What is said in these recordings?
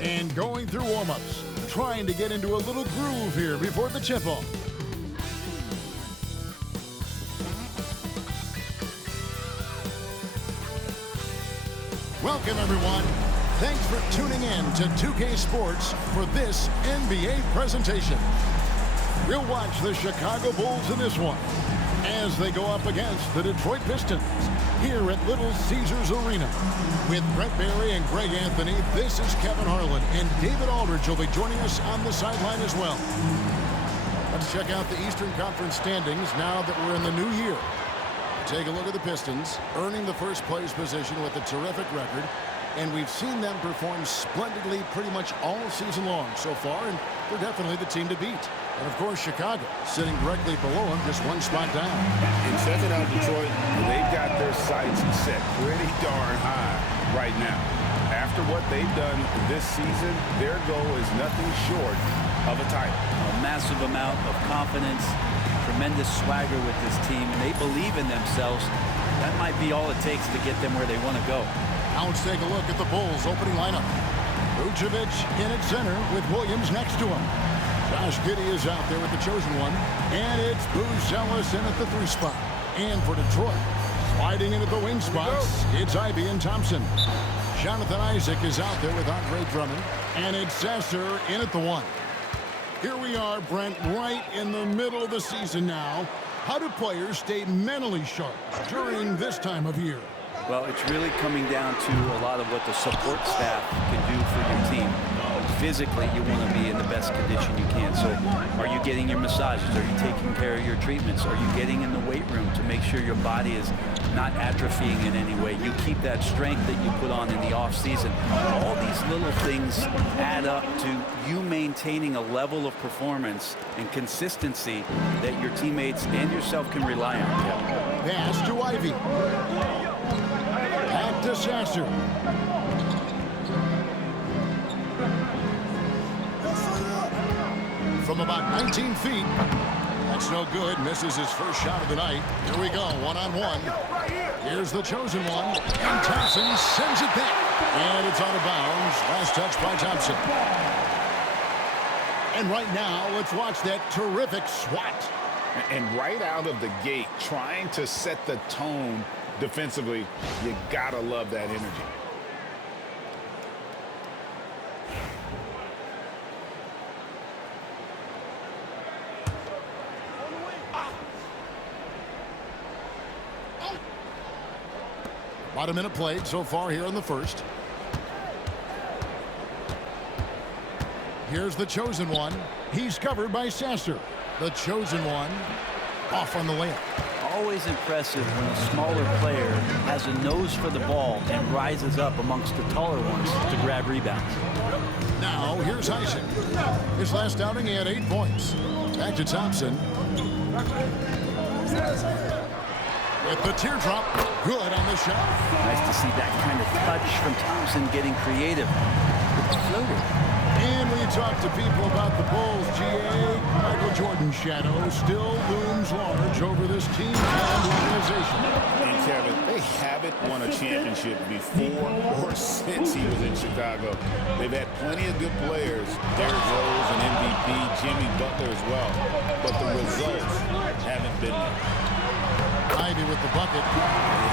And going through warm-ups, trying to get into a little groove here before the tip-off. Welcome, everyone. Thanks for tuning in to 2K Sports for this NBA presentation. We'll watch the Chicago Bulls in this one as they go up against the Detroit Pistons here at Little Caesars Arena. With Brett Barry and Greg Anthony, this is Kevin Harlan, and David Aldridge will be joining us on the sideline as well. Let's check out the Eastern Conference standings now that we're in the new year. Take a look at the Pistons, earning the first place position with a terrific record, and we've seen them perform splendidly pretty much all season long so far, and they're definitely the team to beat. And of course, Chicago sitting directly below them, just one spot down. In checking out Detroit, they've got their sights set pretty darn high right now. After what they've done this season, their goal is nothing short of a title. A massive amount of confidence, tremendous swagger with this team, and they believe in themselves. That might be all it takes to get them where they want to go. Now let's take a look at the Bulls' opening lineup. Vucevic in at center with Williams next to him. Josh Giddey is out there with the chosen one. And it's Buzelis in at the 3 spot. And for Detroit, sliding into the wing spots, it's Ivey and Thompson. Jonathan Isaac is out there with Andre Drummond. And it's Sasser in at the 1. Here we are, Brent, right in the middle of the season now. How do players stay mentally sharp during this time of year? Well, it's really coming down to a lot of what the support staff can do for your team. Physically, you want to be in the best condition you can. So are you getting your massages? Are you taking care of your treatments? Are you getting in the weight room to make sure your body is not atrophying in any way? You keep that strength that you put on in the off season. All these little things add up to you maintaining a level of performance and consistency that your teammates and yourself can rely on. Pass to Ivey. Back to Sasser. From about 19 feet. That's no good. Misses his first shot of the night. Here we go, one-on-one. Here's the chosen one. And Thompson sends it back. And it's out of bounds. Last touch by Thompson. And right now, let's watch that terrific swat. And right out of the gate, trying to set the tone defensively, you gotta love that energy. About a minute played so far here in the first. Here's the chosen one. He's covered by Sasser. The chosen one off on the layup. Always impressive when a smaller player has a nose for the ball and rises up amongst the taller ones to grab rebounds. Now here's Isaac. His last outing he had 8 points. Back to Thompson. With the teardrop, good on the shot. Nice to see that kind of touch from Thompson, getting creative with the floater. And when you talk to people about the Bulls, GA, Michael Jordan's shadow still looms large over this team and organization. And Kevin, they haven't won a championship before or since he was in Chicago. They've had plenty of good players, Derrick Rose, an MVP, Jimmy Butler as well. But the results haven't been there. Ivey with the bucket.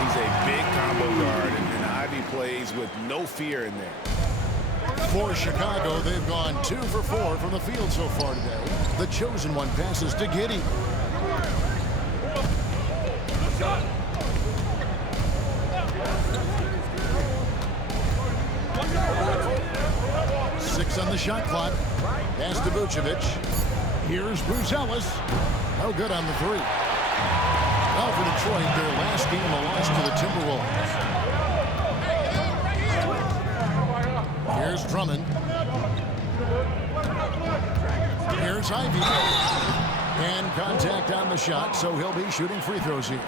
He's a big combo guard, and Ivey plays with no fear in there. For Chicago, they've gone 2 for 4 from the field so far today. The chosen one passes to Giddey. Six on the shot clock. Pass to Vucevic. Here's Buzelis. No good on the 3. Well, for Detroit, their last game a loss to the Timberwolves. Here's Drummond. Here's Ivey. And contact on the shot, so he'll be shooting free throws here.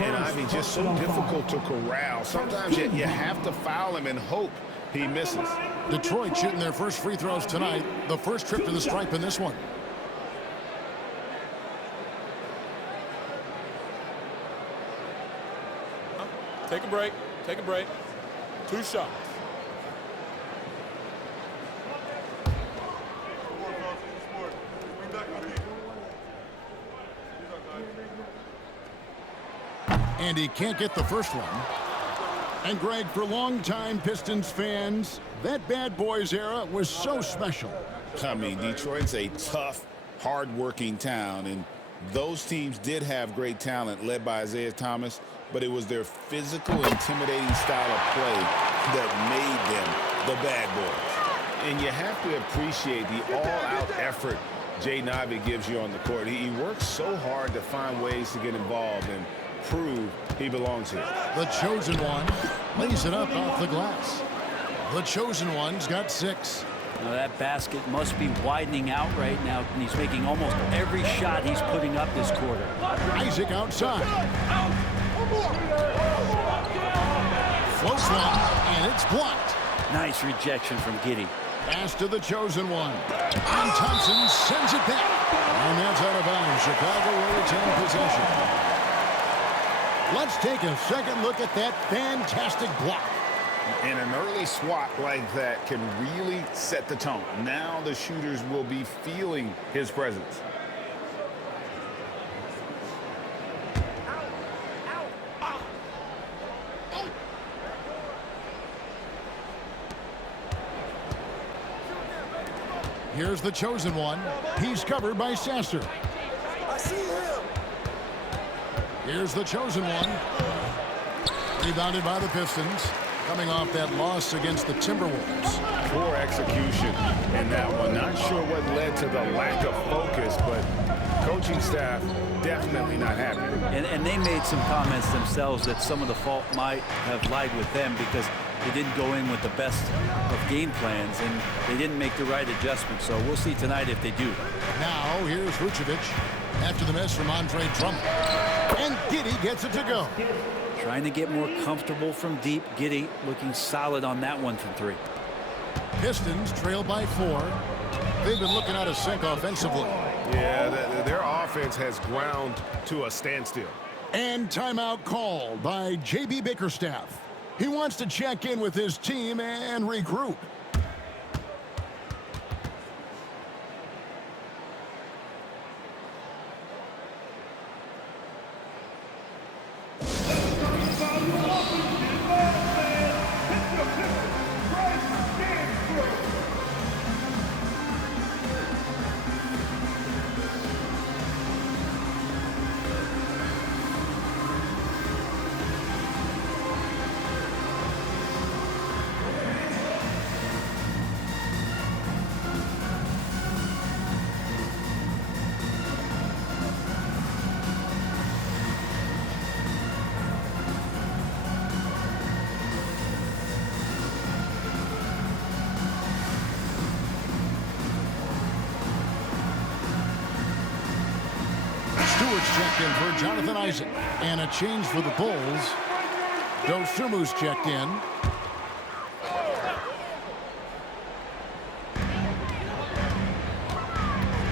And Ivey just so difficult to corral. Sometimes you have to foul him and hope he misses. Detroit shooting their first free throws tonight. The first trip to the stripe in this one. Take a break. Take a break. 2 shots. And he can't get the first one. And Greg, for longtime Pistons fans, that bad boys era was so special. I mean, Detroit's a tough, hard-working town, and those teams did have great talent led by Isaiah Thomas, but it was their physical, intimidating style of play that made them the bad boys. And you have to appreciate the all-out effort Jaden Ivey gives you on the court. He works so hard to find ways to get involved and prove he belongs here. The chosen one lays it up off the glass. The chosen one's got 6. Now that basket must be widening out right now, and he's making almost every shot he's putting up this quarter. Isaac outside. Floats one, and it's blocked. Nice rejection from Giddey. Pass to the chosen one. And Thompson sends it back. And that's out of bounds. Chicago will retain possession. Let's take a second look at that fantastic block. And an early swat like that can really set the tone. Now the shooters will be feeling his presence. Here's the chosen one. He's covered by Sasser. I see him. Here's the chosen one. Rebounded by the Pistons. Coming off that loss against the Timberwolves. Poor execution in that one. Not sure what led to the lack of focus, but coaching staff definitely not happy. And they made some comments themselves that some of the fault might have lied with them because they didn't go in with the best of game plans and they didn't make the right adjustments. So we'll see tonight if they do. Now here's Vucevic after the miss from Andre Drummond. And Giddey gets it to go. Trying to get more comfortable from deep. Giddey looking solid on that one from 3. Pistons trail by 4. They've been looking out of sync offensively. Yeah, their offense has ground to a standstill. And timeout called by J.B. Bickerstaff. He wants to check in with his team and regroup. Stewart's checked in for Jonathan Isaac. And a change for the Bulls. Dosumu's checked in.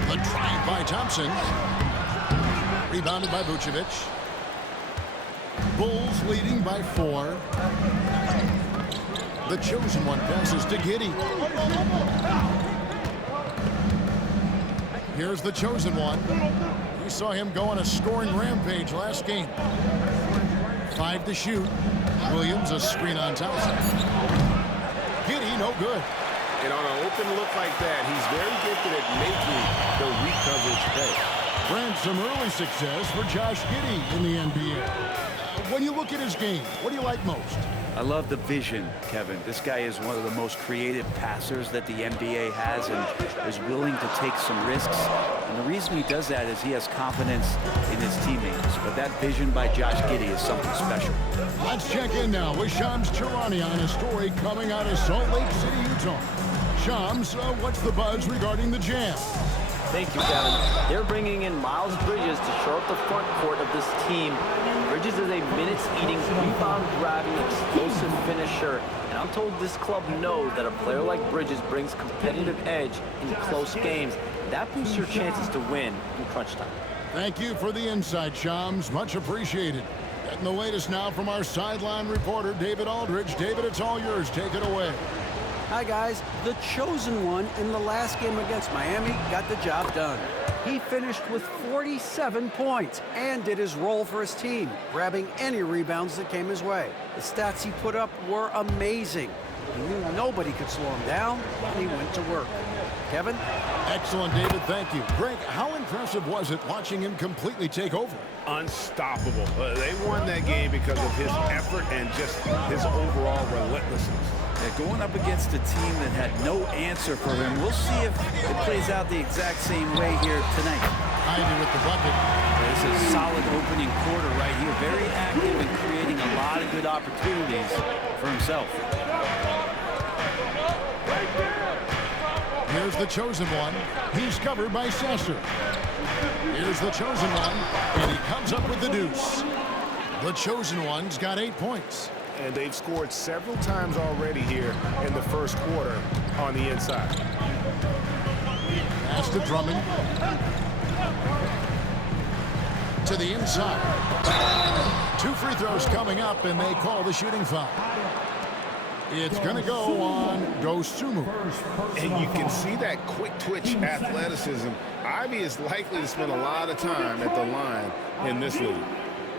The drive by Thompson. Rebounded by Vucevic. Bulls leading by 4. The chosen one passes to Giddey. Here's the chosen one. We saw him go on a scoring rampage last game. 5 to shoot. Williams a screen on Thompson. Giddey no good. And on an open look like that, he's very gifted at making the weak coverage pay. Brent, some early success for Josh Giddey in the NBA. When you look at his game, what do you like most? I love the vision, Kevin. This guy is one of the most creative passers that the NBA has and is willing to take some risks. And the reason he does that is he has confidence in his teammates. But that vision by Josh Giddey is something special. Let's check in now with Shams Charania on a story coming out of Salt Lake City, Utah. Shams, what's the buzz regarding the Jam? Thank you, Kevin. They're bringing in Miles Bridges to shore up the front court of this team. Bridges is a minutes-eating, rebound-grabbing, explosive finisher finisher, and I'm told this club knows that a player like Bridges brings competitive edge in close games. That boosts your chances to win in crunch time. Thank you for the insight, Shams. Much appreciated. Getting the latest now from our sideline reporter, David Aldridge. David, it's all yours. Take it away. Hi, guys. The chosen one in the last game against Miami got the job done. He finished with 47 points and did his role for his team, grabbing any rebounds that came his way. The stats he put up were amazing. He knew nobody could slow him down, and he went to work. Kevin? Excellent, David. Thank you. Greg, how impressive was it watching him completely take over? Unstoppable. They won that game because of his effort and just his overall relentlessness. Going up against a team that had no answer for him. We'll see if it plays out the exact same way here tonight. Ivy with the bucket. It's a solid opening quarter right here. Very active and creating a lot of good opportunities for himself. Here's the chosen one. He's covered by Sasser. Here's the chosen one, and he comes up with the deuce. The chosen one's got 8 points. And they've scored several times already here in the first quarter on the inside. Pass to Drummond. To the inside. 2 free throws coming up, and they call the shooting foul. It's going to go on Dosumu. And you can see that quick twitch athleticism. Ivy is likely to spend a lot of time at the line in this league.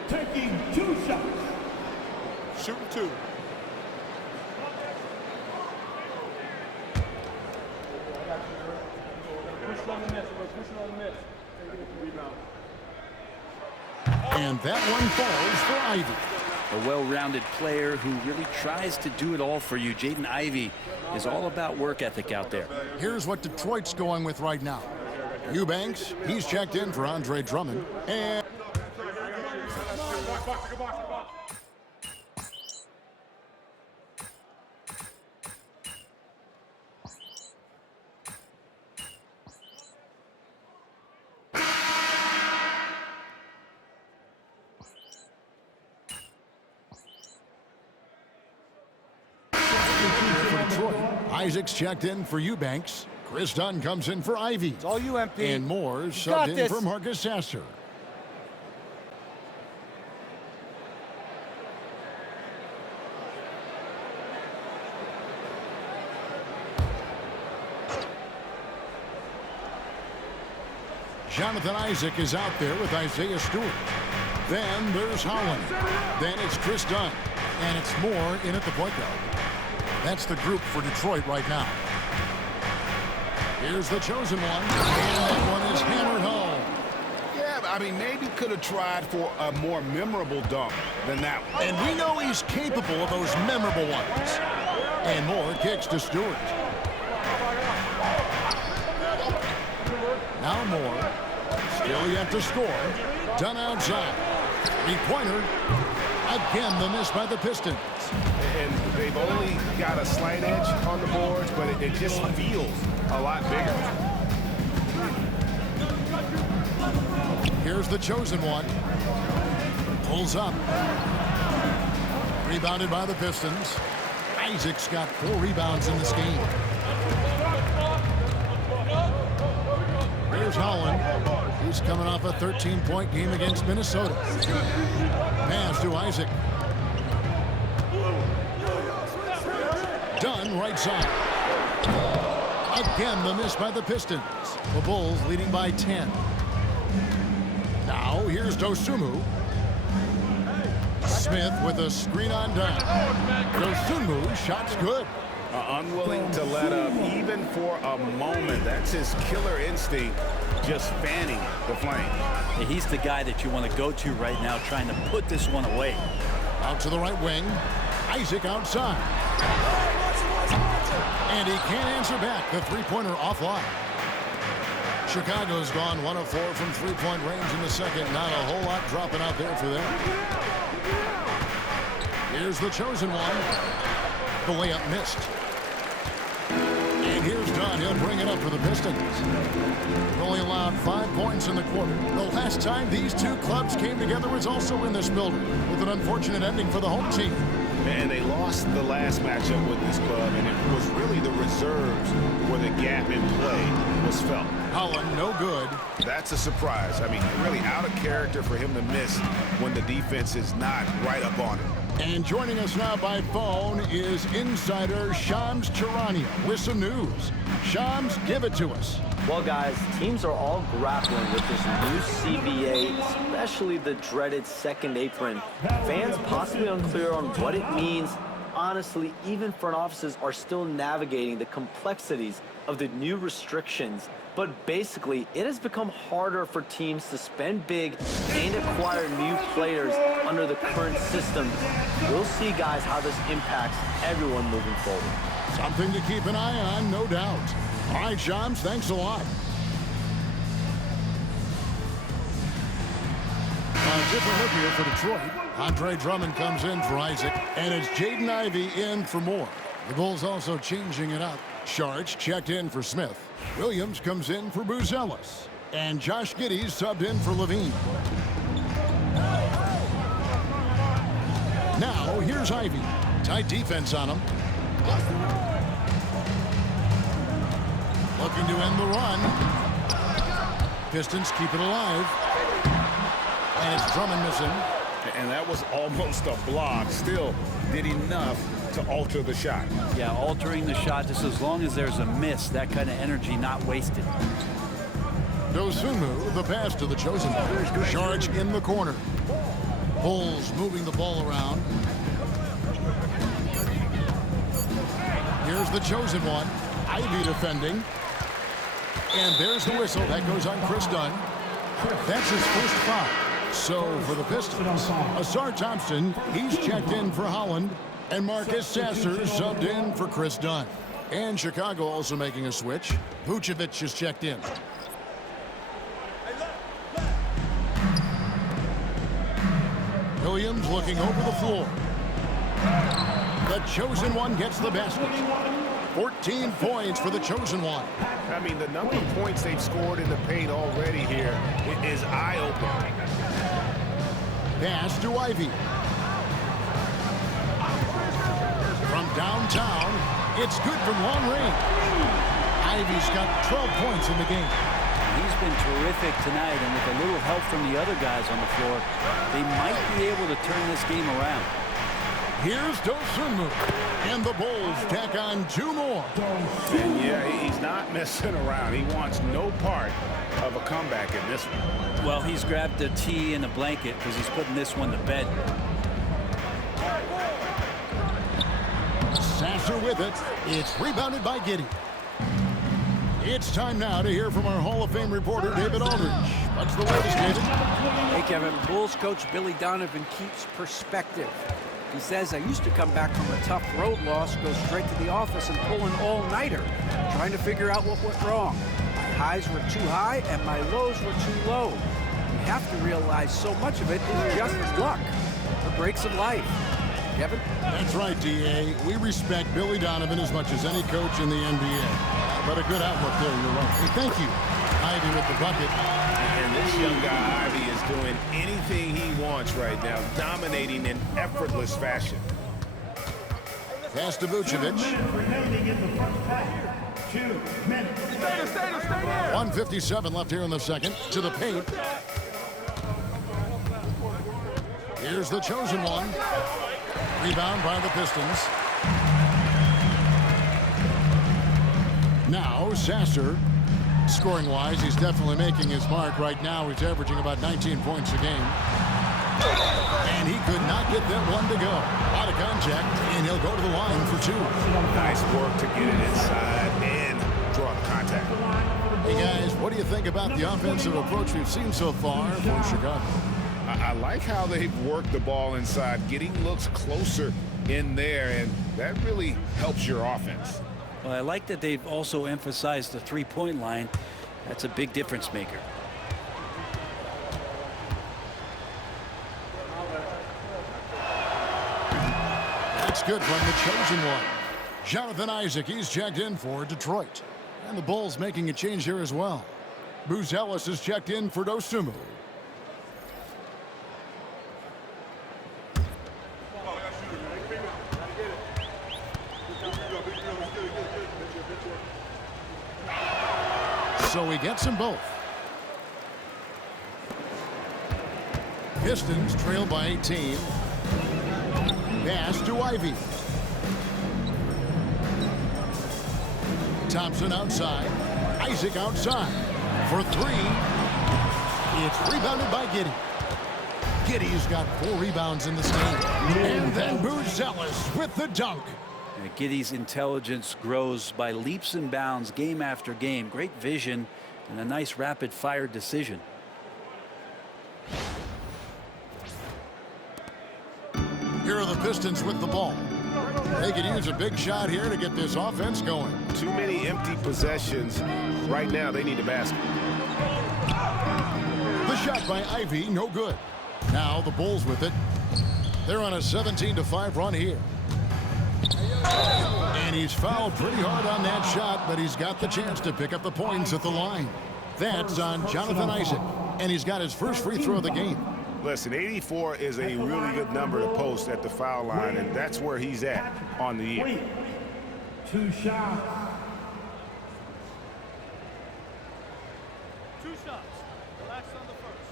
Taking 2 shots. Shooting 2. And that one falls for Ivy. A well-rounded player who really tries to do it all for you. Jaden Ivey is all about work ethic out there. Here's what Detroit's going with right now. Eubanks, he's checked in for Andre Drummond. And Isaac's checked in for Eubanks. Chris Dunn comes in for Ivy. It's all you, MP. And Moore subbed in for Marcus Sasser. Jonathan Isaac is out there with Isaiah Stewart. Then there's Holland. Then it's Chris Dunn. And it's Moore in at the point guard. That's the group for Detroit right now. Here's the chosen one. And that one is hammered home. Yeah, I mean, maybe could have tried for a more memorable dunk than that one. And we know he's capable of those memorable ones. And Moore kicks to Stewart. Now Moore. Still yet to score. Done outside. Three-pointer. Again, the miss by the Pistons. And they've only got a slight edge on the boards, but it just feels a lot bigger. Here's the chosen one. Pulls up. Rebounded by the Pistons. Isaac's got 4 rebounds in this game. Here's Holland. He's coming off a 13-point game against Minnesota. Pass to Isaac. Dunn right side. Again, the miss by the Pistons. The Bulls leading by 10. Now, here's Dosumu. Smith with a screen on down. Dosumu, shot's good. Unwilling to let up even for a moment. That's his killer instinct, just fanning the flame. Yeah, he's the guy that you want to go to right now, trying to put this one away. Out to the right wing. Isaac outside. And he can't answer back. The three-pointer offline. Chicago's gone 1 of 4 from three-point range in the second. Not a whole lot dropping out there for them. Here's the chosen one. The layup missed. And here's Dunn. He'll bring it up for the Pistons. Only allowed 5 points in the quarter. The last time these two clubs came together was also in this building, with an unfortunate ending for the home team. And they lost the last matchup with this club, and it was really the reserves where the gap in play was felt. Holland, no good. That's a surprise. I mean, really out of character for him to miss when the defense is not right up on him. And joining us now by phone is insider Shams Charania with some news. Shams, give it to us. Well, guys, teams are all grappling with this new CBA, especially the dreaded second apron. Fans possibly unclear on what it means. Honestly, even front offices are still navigating the complexities of the new restrictions. But basically, it has become harder for teams to spend big and acquire new players under the current system. We'll see, guys, how this impacts everyone moving forward. Something to keep an eye on, no doubt. All right, Shams, thanks a lot. A different look here for Detroit. Andre Drummond comes in for Isaac, and it's Jaden Ivey in for Moore. The Bulls also changing it up. Sharch checked in for Smith. Williams comes in for Buzelis. And Josh Giddey subbed in for Levine. Now, here's Ivey. Tight defense on him. Looking to end the run. Pistons keep it alive. And it's Drummond missing. And that was almost a block. Still did enough to alter the shot. Yeah, altering the shot just as long as there's a miss. That kind of energy not wasted. Dosunmu, the pass to the chosen one. Charge in the corner. Bulls moving the ball around. Here's the chosen one. Ivey defending. And there's the whistle. That goes on Chris Dunn. That's his first foul. So for the Pistons, Asar Thompson, he's checked in for Holland. And Marcus Sasser subbed in for Chris Dunn. And Chicago also making a switch. Vucevic is checked in. Williams looking over the floor. The chosen one gets the basket. 14 points for the chosen one. I mean, the number of points they've scored in the paint already here is eye-opening. Pass to Ivey. From downtown, it's good from long range. Ivey's got 12 points in the game. He's been terrific tonight, and with a little help from the other guys on the floor, they might be able to turn this game around. Here's Dosunmu, and the Bulls tack on 2 more. And yeah, he's not messing around. He wants no part of a comeback in this one. Well, he's grabbed the tee and the blanket because he's putting this one to bed. Sasser with it. It's rebounded by Giddey. It's time now to hear from our Hall of Fame reporter, David Aldridge. What's the latest, David? Hey, Kevin. Bulls coach Billy Donovan keeps perspective. He says, I used to come back from a tough road loss, go straight to the office and pull an all-nighter, trying to figure out what went wrong. My highs were too high and my lows were too low. You have to realize so much of it is just luck, the breaks of life. Kevin? That's right, D.A. We respect Billy Donovan as much as any coach in the NBA. But a good outlook there, you're right. Hey, thank you. Ivey with the bucket. And this young guy, Ivey, is doing anything he wants right now, dominating in effortless fashion. Pass to Vucevic. Remaining in the first half. 2 minutes. Stay there. 1:57 left here in the second. To the paint. Here's the chosen one. Rebound by the Pistons. Now Sasser. Scoring-wise, he's definitely making his mark. Right now, he's averaging about 19 points a game. And he could not get that one to go. Out of contact, and he'll go to the line for 2. Nice work to get it inside and draw contact. Hey, guys, what do you think about the offensive approach we've seen so far from Chicago? I like how they've worked the ball inside, getting looks closer in there, and that really helps your offense. Well, I like that they've also emphasized the three-point line. That's a big difference maker. That's good from the chosen one. Jonathan Isaac, he's checked in for Detroit. And the Bulls making a change here as well. Buzelis is checked in for Dosunmu. so he gets them both. Pistons trail by 18. Pass to Ivy. Thompson outside. Isaac outside. For three. It's rebounded by Giddey. Giddey's got 4 rebounds in this game. And then Buzelis with the dunk. And Giddey's intelligence grows by leaps and bounds game after game. Great vision and a nice rapid-fire decision. Here are the Pistons with the ball. They could use a big shot here to get this offense going. Too many empty possessions. Right now, they need a basket. The shot by Ivy, no good. Now the Bulls with it. They're on a 17-5 run here. And he's fouled pretty hard on that shot, but he's got the chance to pick up the points at the line. That's on Jonathan Isaac, and he's got his first free throw of the game. Listen, 84 is a really good number to post at the foul line, and that's where he's at on the year. 2 shots. 2 shots. Relax on the first.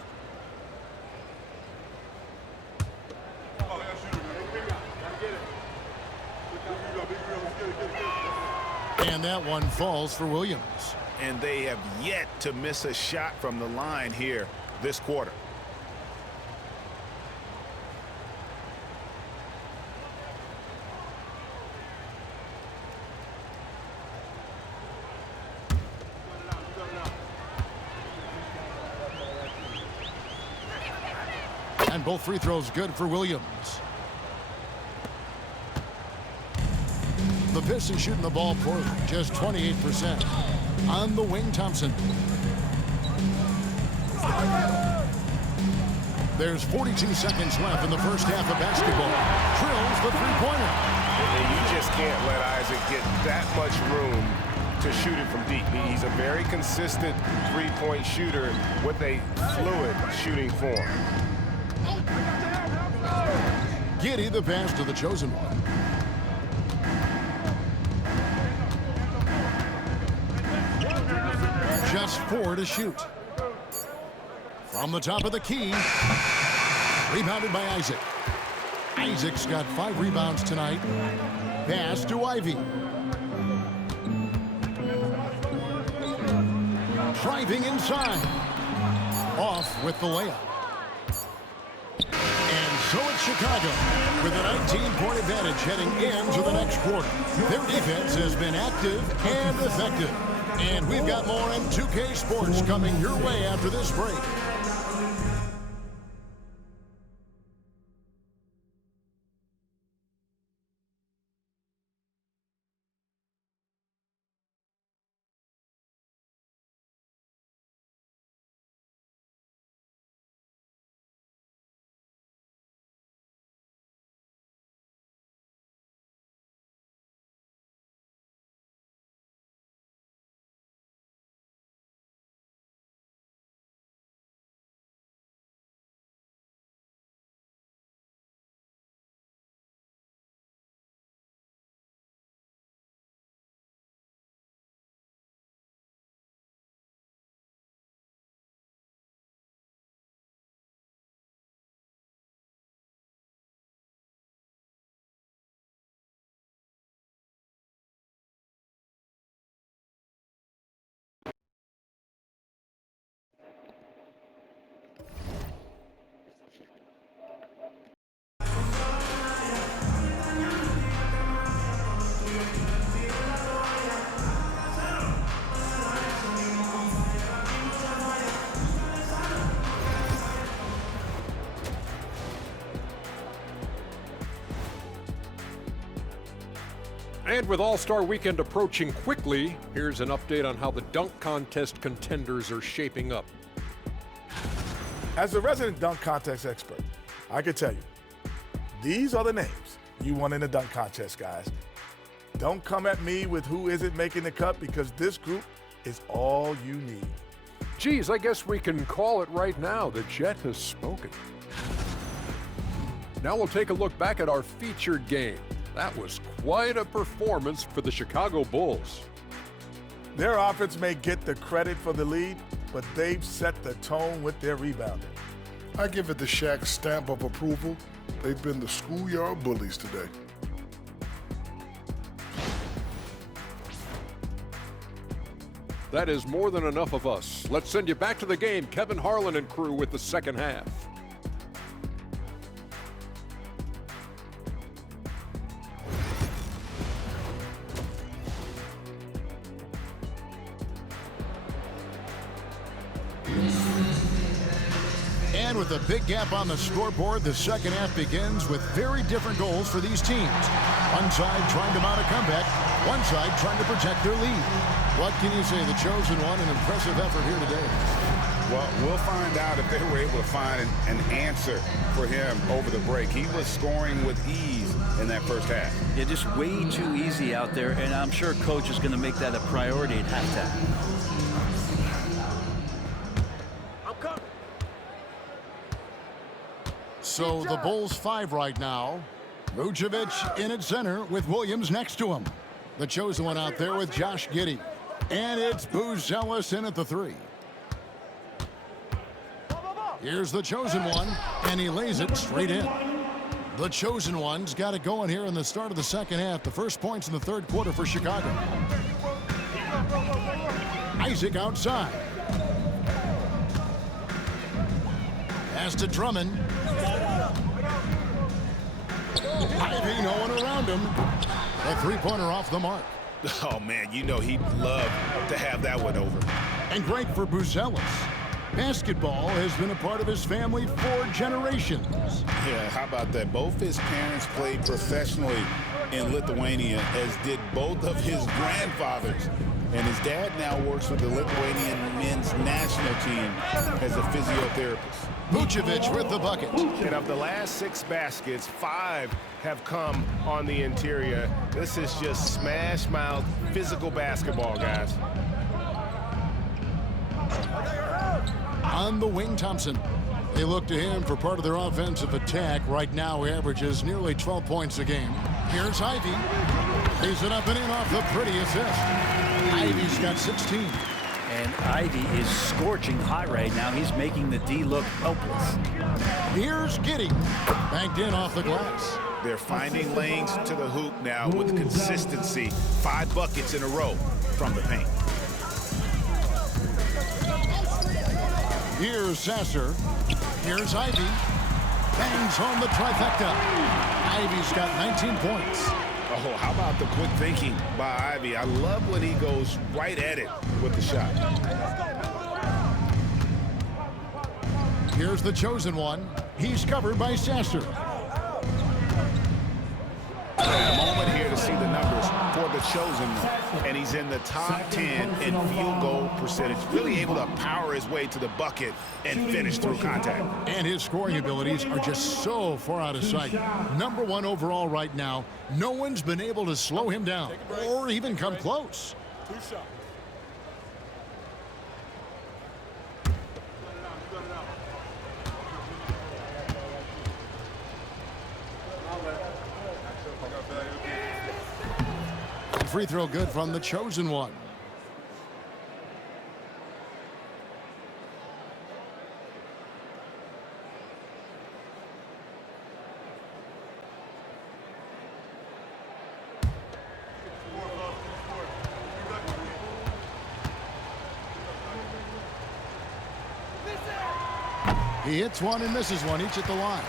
And that one falls for Williams. And they have yet to miss a shot from the line here this quarter. And both free throws good for Williams. The Pistons shooting the ball poorly, just 28%. On the wing, Thompson. There's 42 seconds left in the first half of basketball. Drills the three-pointer. And you just can't let Isaac get that much room to shoot it from deep. He's a very consistent three-point shooter with a fluid shooting form. Giddey the pass to the chosen one. Just 4 to shoot. From the top of the key. Rebounded by Isaac. Isaac's got 5 rebounds tonight. Pass to Ivy. Driving inside. Off with the layup. And so it's Chicago with a 19-point advantage heading into the next quarter. Their defense has been active and effective. And we've got more in 2K Sports coming your way after this break. And with All-Star Weekend approaching quickly, here's an update on how the dunk contest contenders are shaping up. As a resident dunk contest expert, I can tell you, these are the names you want in the dunk contest, guys. Don't come at me with who isn't making the cut, because this group is all you need. Geez, I guess we can call it right now. The Jet has spoken. Now we'll take a look back at our featured game. That was quite a performance for the Chicago Bulls. Their offense may get the credit for the lead, but they've set the tone with their rebounding. I give it the Shaq stamp of approval. They've been the schoolyard bullies today. That is more than enough of us. Let's send you back to the game. Kevin Harlan and crew with the second half. And with a big gap on the scoreboard, the second half begins with very different goals for these teams. One side trying to mount a comeback, one side trying to protect their lead. What can you say? The chosen one, an impressive effort here today. Well, we'll find out if they were able to find an answer for him over the break. He was scoring with ease in that first half. Yeah, just way too easy out there, and I'm sure coach is going to make that a priority at halftime. So the Bulls 5 right now. Vucevic in at center with Williams next to him. The chosen one out there with Josh Giddey. And it's Buzelis in at the 3. Here's the chosen one, and he lays it straight in. The chosen one's got it going here in the start of the second half. The first points in the third quarter for Chicago. Isaac outside. Pass to Drummond. Ivy, no one around him. A three-pointer off the mark. Oh, man, you know he'd love to have that one over. And great for Buzelis. Basketball has been a part of his family for generations. Yeah, how about that? Both his parents played professionally in Lithuania, as did both of his grandfathers. And his dad now works with the Lithuanian men's national team as a physiotherapist. Vucevic with the bucket. And of the last 6 baskets, 5 have come on the interior. This is just smash mouth physical basketball, guys. On the wing, Thompson. They look to him for part of their offensive attack. Right now, he averages nearly 12 points a game. Here's Ivy. Lays it up and in off the pretty assist. Ivy's got 16. And Ivy is scorching hot right now. He's making the D look helpless. Here's Giddey. Banked in off the glass. They're finding lanes to the hoop now with consistency. 5 buckets in a row from the paint. Here's Sasser. Here's Ivy. Bangs home the trifecta. Ivy's got 19 points. Oh, how about the quick thinking by Ivy? I love when he goes right at it with the shot. Here's the chosen one. He's covered by Sasser. A moment here to see the numbers for the chosen one. And he's in the top 10 in field goal percentage. Really able to power his way to the bucket and finish through contact. And his scoring abilities are just so far out of sight. Number 1 overall right now. No one's been able to slow him down or even come close. 2 shots. Free throw good from the chosen one. He hits one and misses one, each at the line.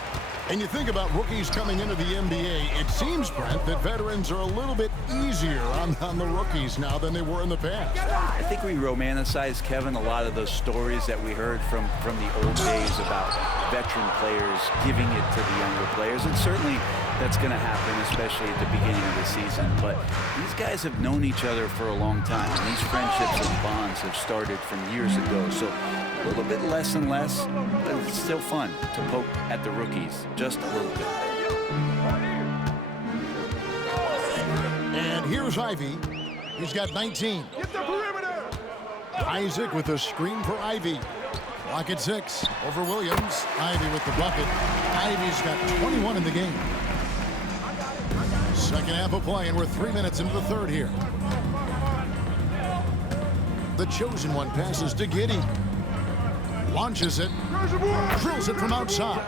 And you think about rookies coming into the NBA, it seems, Brent, that veterans are a little bit easier on the rookies now than they were in the past. I think we romanticize, Kevin, a lot of those stories that we heard from the old days about veteran players giving it to the younger players. And certainly that's going to happen, especially at the beginning of the season. But these guys have known each other for a long time. And these friendships and bonds have started from years ago. So a little bit less and less, but it's still fun to poke at the rookies just a little bit. And here's Ivy. He's got 19. Get the perimeter! Isaac with a screen for Ivy. Clock at 6 over Williams. Ivy with the bucket. Ivy's got 21 in the game. Second half of play, and we're 3 minutes into the third here. The chosen one passes to Giddey. Launches it. Drills it from outside.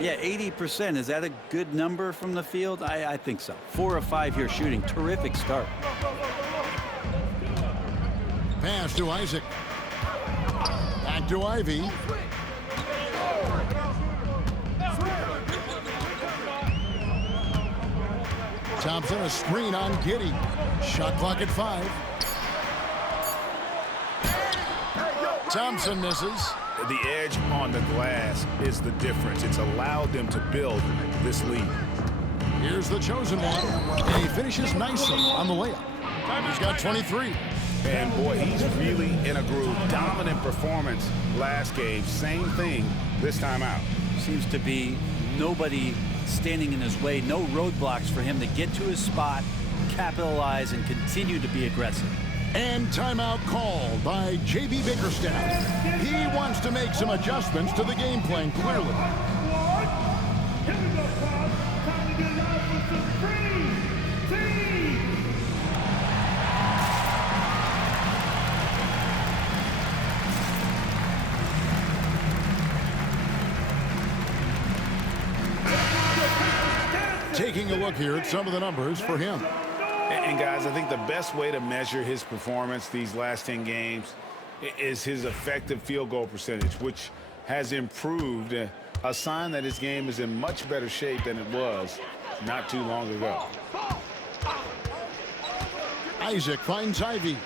Yeah, 80%. Is that a good number from the field? I think so. 4 of 5 here shooting. Terrific start. Pass to Isaac. Back to Ivy. Thompson, a screen on Giddey. Shot clock at 5. Thompson misses. The edge on the glass is the difference. It's allowed them to build this lead. Here's the chosen one. And he finishes nicely on the layup. He's got 23. And boy, he's really in a groove. Dominant performance last game. Same thing this time out. Seems to be nobody standing in his way. No roadblocks for him to get to his spot, capitalize, and continue to be aggressive. And timeout called by J.B. Bickerstaff. He wants to make some adjustments to the game plan, clearly. Taking a look here at some of the numbers for him. And guys, I think the best way to measure his performance these last 10 games is his effective field goal percentage, which has improved, a sign that his game is in much better shape than it was not too long ago. Isaac finds Ivy,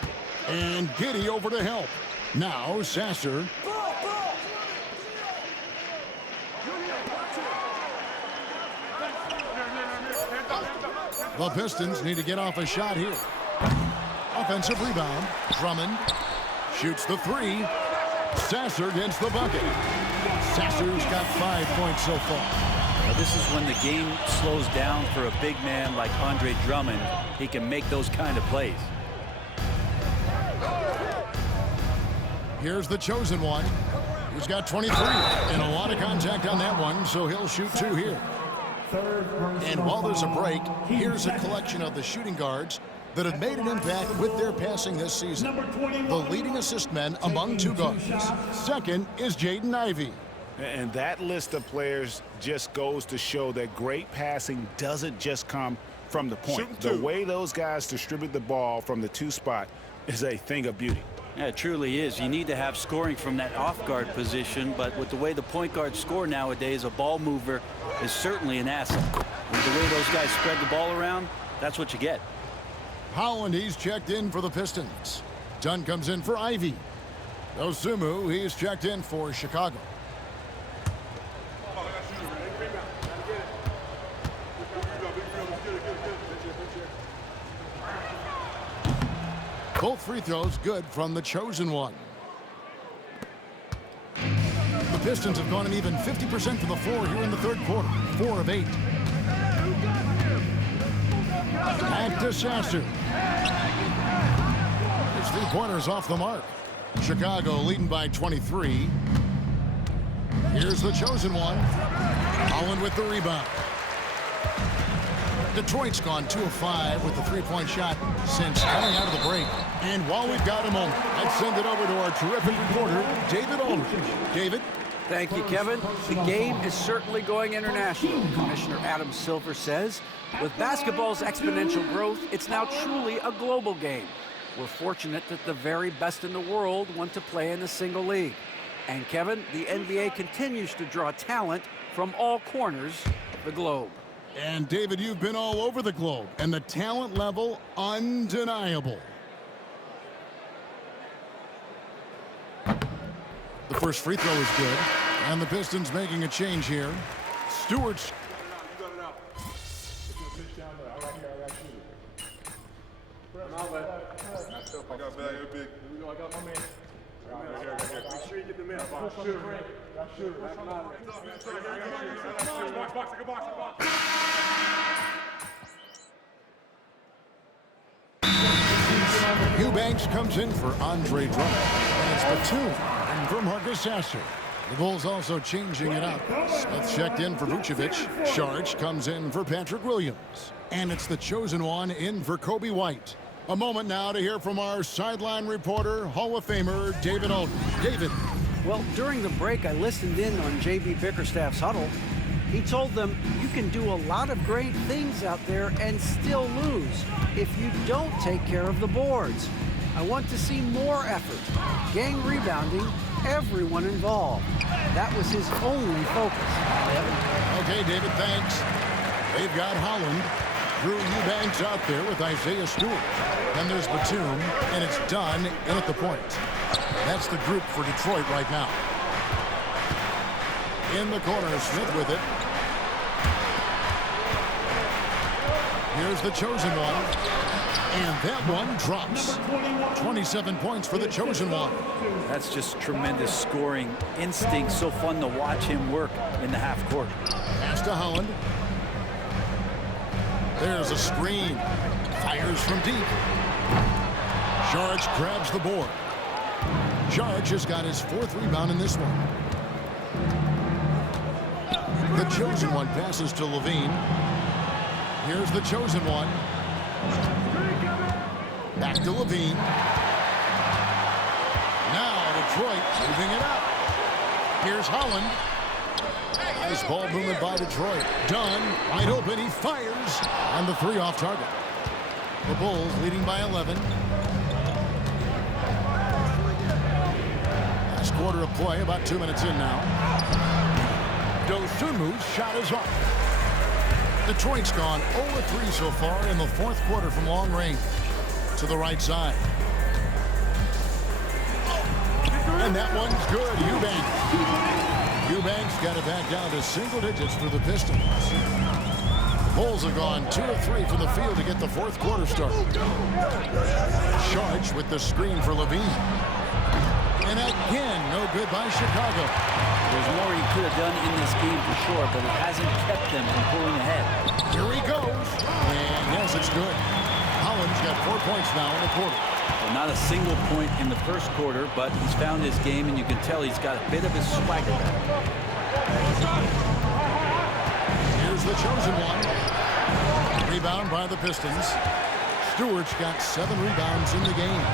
and Giddey over to help. Now Sasser. The Pistons need to get off a shot here. Offensive rebound. Drummond shoots the 3. Sasser gets the bucket. Sasser's got 5 points so far. Now, this is when the game slows down for a big man like Andre Drummond. He can make those kind of plays. Here's the chosen one. He's got 23 and a lot of contact on that one, so he'll shoot 2 here. And while there's a break, here's a collection of the shooting guards that have made an impact with their passing this season. The leading assist men among 2 guards. Second is Jaden Ivey. And that list of players just goes to show that great passing doesn't just come from the point. The way those guys distribute the ball from the 2 spot is a thing of beauty. Yeah, it truly is. You need to have scoring from that off-guard position, but with the way the point guards score nowadays, a ball mover is certainly an asset. With the way those guys spread the ball around, that's what you get. Holland, he's checked in for the Pistons. Dunn comes in for Ivy. Osumu, he's checked in for Chicago. Both free throws good from the chosen one. The Pistons have gone an even 50% from the floor here in the 3rd quarter. 4 of 8. Back to Sasser. His 3-pointers off the mark. Chicago leading by 23. Here's the chosen one. Holland with the rebound. Detroit's gone 2 of 5 with the 3-point shot since coming out of the break. And while we've got a moment, let's send it over to our terrific reporter, David Aldridge. David? Thank you, Kevin. The game is certainly going international. Commissioner Adam Silver says, with basketball's exponential growth, it's now truly a global game. We're fortunate that the very best in the world want to play in a single league. And Kevin, the NBA continues to draw talent from all corners of the globe. And David, you've been all over the globe, and the talent level undeniable. The first free throw is good, and the Pistons making a change here. Stewart's. Eubanks comes in for Andre Drummond, and it's Batum and for Marcus Sasser. The Bulls also changing it up. Smith checked in for Vucevic. Saric comes in for Patrick Williams. And it's the chosen one in for Kobe White. A moment now to hear from our sideline reporter, Hall of Famer David Alton. David. Well, during the break, I listened in on J.B. Bickerstaff's huddle. He told them you can do a lot of great things out there and still lose if you don't take care of the boards. I want to see more effort, gang rebounding, everyone involved. That was his only focus. Okay, David, thanks. They've got Holland, Drew Eubanks out there with Isaiah Stewart. Then there's Batum, and it's Dunn in at the point. That's the group for Detroit right now. In the corner, Smith with it. Here's the chosen one. And that one drops. 27 points for the chosen one. That's just tremendous scoring instinct. So fun to watch him work in the half court. Pass to Holland. There's a screen. Fires from deep. Saric grabs the board. Saric has got his 4th rebound in this one. The chosen one passes to Levine. Here's the chosen one. Back to Levine. Now Detroit moving it up. Here's Holland. Nice ball movement by Detroit. Dunn, wide open, he fires. And the 3 off target. The Bulls leading by 11. Last quarter of play, about 2 minutes in now. Dosunmu's shot is off. Detroit's gone 0-3 so far in the 4th quarter from long range. To the right side. And that one's good. Eubanks got it back down to single digits for the Pistons. Bulls have gone 2 of 3 from the field to get the 4th quarter start. Saric with the screen for Levine. And again, no good by Chicago. There's more he could have done in this game for sure, but it hasn't kept them from pulling ahead. Here he goes. And yes, it's good. Holland's got 4 points now in the quarter. Well, not a single point in the first quarter, but he's found his game, and you can tell he's got a bit of his swagger back. Here's the chosen one. Rebound by the Pistons. Stewart's got 7 rebounds in the game.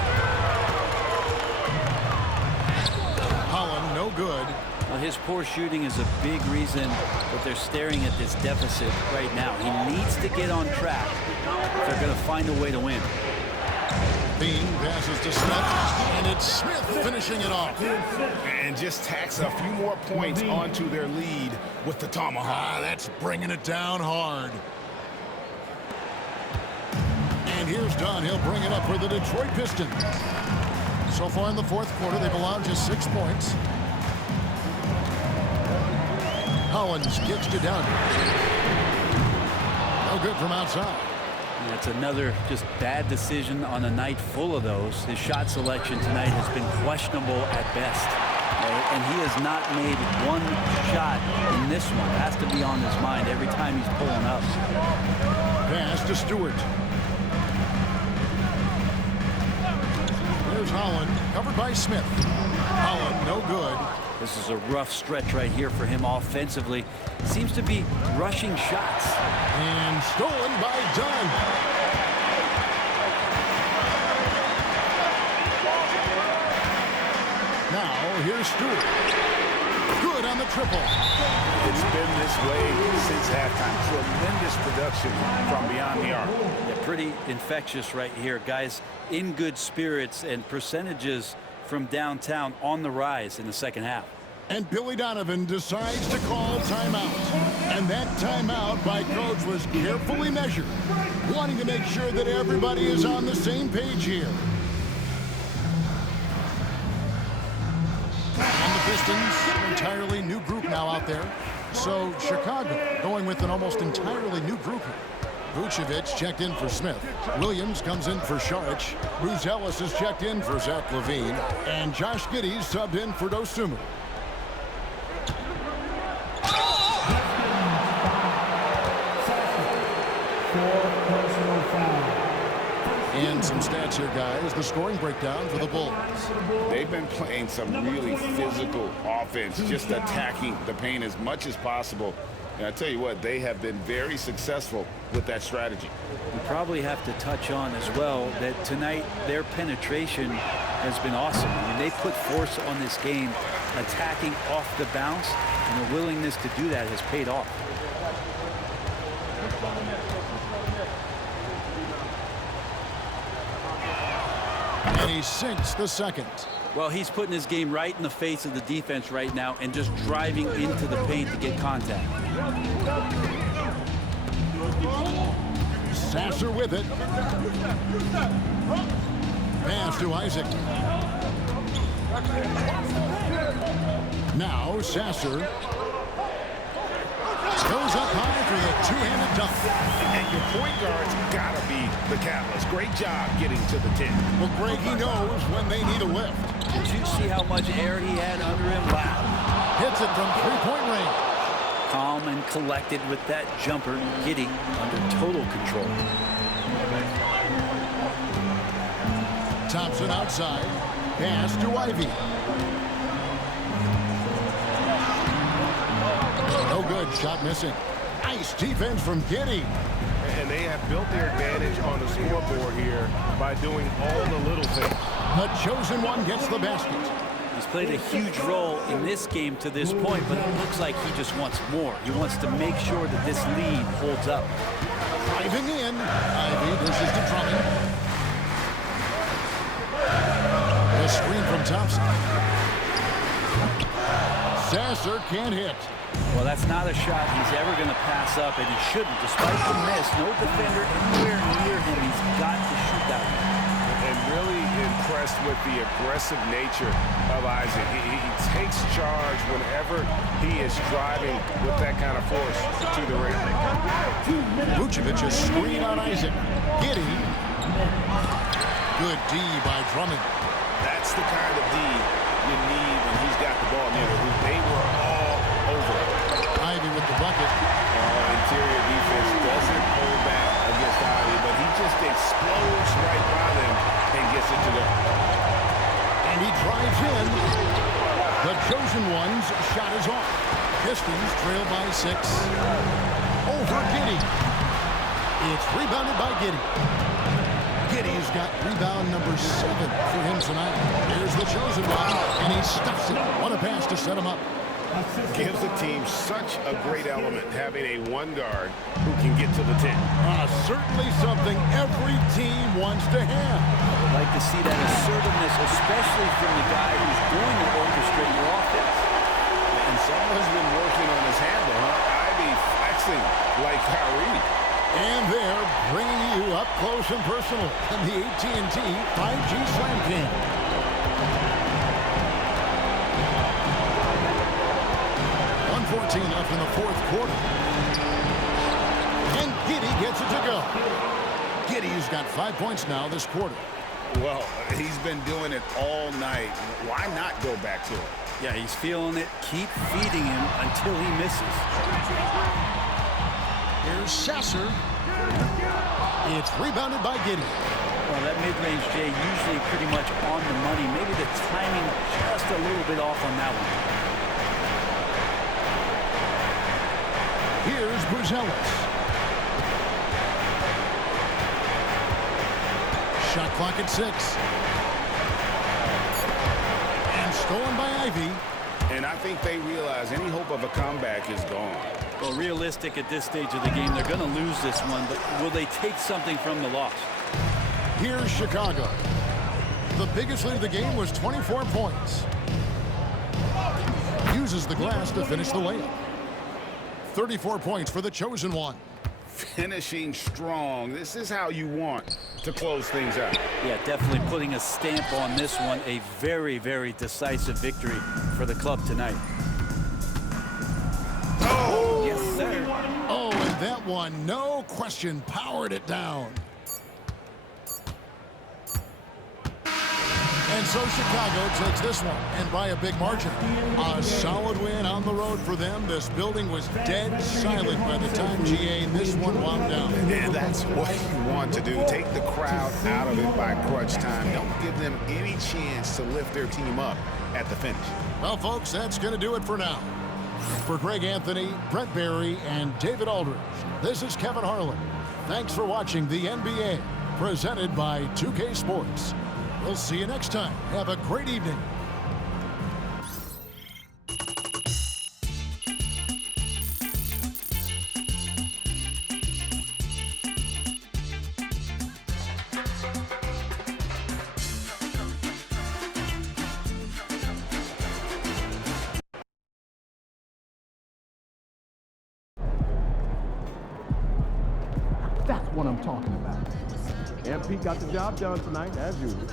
Holland, no good. Well, his poor shooting is a big reason that they're staring at this deficit right now. He needs to get on track if they're going to find a way to win. Bean passes to Smith, and it's Smith finishing it off. And just tacks a few more points onto their lead with the tomahawk. That's bringing it down hard. And here's Dunn. He'll bring it up for the Detroit Pistons. So far in the 4th quarter, they've allowed just 6 points. Hollins kicks to Dunn. No good from outside. That's another just bad decision on a night full of those. His shot selection tonight has been questionable at best. And he has not made one shot in this one. It has to be on his mind every time he's pulling up. Pass to Stewart. There's Holland, covered by Smith. Holland, no good. This is a rough stretch right here for him offensively. Seems to be rushing shots. And stolen by Dunn. Now, here's Stewart. Good on the triple. It's been this way since halftime. Tremendous production from beyond the arc. Yeah, pretty infectious right here. Guys in good spirits, and percentages from downtown on the rise in the second half. And Billy Donovan decides to call timeout. And that timeout by Coach was carefully measured, wanting to make sure that everybody is on the same page here. And the Pistons, an entirely new group now out there. So Chicago going with an almost entirely new group here. Vucevic checked in for Smith. Williams comes in for Saric. Bruce Ellis has checked in for Zach Levine. And Josh Giddey subbed in for Dosunmu. And some stats here, guys. The scoring breakdown for the Bulls. They've been playing some really physical offense, just attacking the paint as much as possible. And I tell you what, they have been very successful with that strategy. We probably have to touch on as well that tonight their penetration has been awesome. I mean, they put force on this game, attacking off the bounce, and the willingness to do that has paid off. And he sinks the second. Well, he's putting his game right in the face of the defense right now and just driving into the paint to get contact. Sasser with it. Pass to Isaac. Now Sasser goes up high for the two-handed dunk. And your point guard's got to be the catalyst. Great job getting to the 10. Well, Greg, he knows when they need a lift. Did you see how much air he had under him? Wow. Hits it from three-point range. Calm and collected with that jumper, getting under total control. Thompson outside. Pass to Ivy. No good. Shot missing. Nice defense from Giddey. And they have built their advantage on the scoreboard here by doing all the little things. The chosen one gets the basket. He's played a huge role in this game to this point, but it looks like he just wants more. He wants to make sure that this lead holds up. Driving in. Ivy dishes to Drummond. The screen from Thompson. Sasser can't hit. Well, that's not a shot he's ever going to pass up, and he shouldn't. Despite the miss, no defender anywhere near him. He's got to shoot that one. And really impressed with the aggressive nature of Isaac. He takes charge whenever he is driving with that kind of force to the rim. Vucevic's screen on Isaac. Giddey. Good D by Drummond. That's the kind of D you need when he's got the ball near the hoop. They were all over it. Ivy with the bucket. Interior defense doesn't hold back against Ivy, but he just explodes right by them and gets it to them. And he drives in. The chosen one's shot is off. Pistons trail by 6. Over Giddey. It's rebounded by Giddey. Giddey's got rebound number 7 for him tonight. Here's the chosen one, and he stuffs it. What a pass to set him up. Gives the team such a great element having a one guard who can get to the 10. Certainly something every team wants to have. I'd like to see that assertiveness, especially from the guy who's going to orchestrate your offense. And someone's been working on his handle, huh? Ivy flexing like Kyrie. And they're bringing you up close and personal in the AT&T 5G Slam Cam. 1:14 left in the fourth quarter. And Giddey gets it to go. Giddey's got 5 points now this quarter. Well, he's been doing it all night. Why not go back to it? Yeah, he's feeling it. Keep feeding him until he misses. Here's Sasser. It's rebounded by Giddey. Well, that mid-range, Jay, usually pretty much on the money. Maybe the timing just a little bit off on that one. Here's Buzelis. Shot clock at 6. And stolen by Ivy. And I think they realize any hope of a comeback is gone. Well, realistic at this stage of the game, they're going to lose this one, but will they take something from the loss? Here's Chicago. The biggest lead of the game was 24 points. Uses the glass to finish the layup. 34 points for the chosen one. Finishing strong. This is how you want to close things out. Yeah, definitely putting a stamp on this one. A very, very decisive victory for the club tonight. Oh! Yes, sir. Oh, and that one, no question, powered it down. And so Chicago takes this one, and by a big margin. A solid win on the road for them. This building was dead silent by the time, GA, this one wound down. And that's what you want to do. Take the crowd out of it by crunch time. Don't give them any chance to lift their team up at the finish. Well, folks, that's going to do it for now. For Greg Anthony, Brent Barry, and David Aldridge, this is Kevin Harlan. Thanks for watching the NBA, presented by 2K Sports. We'll see you next time. Have a great evening. That's what I'm talking about. MP got the job done tonight, as usual.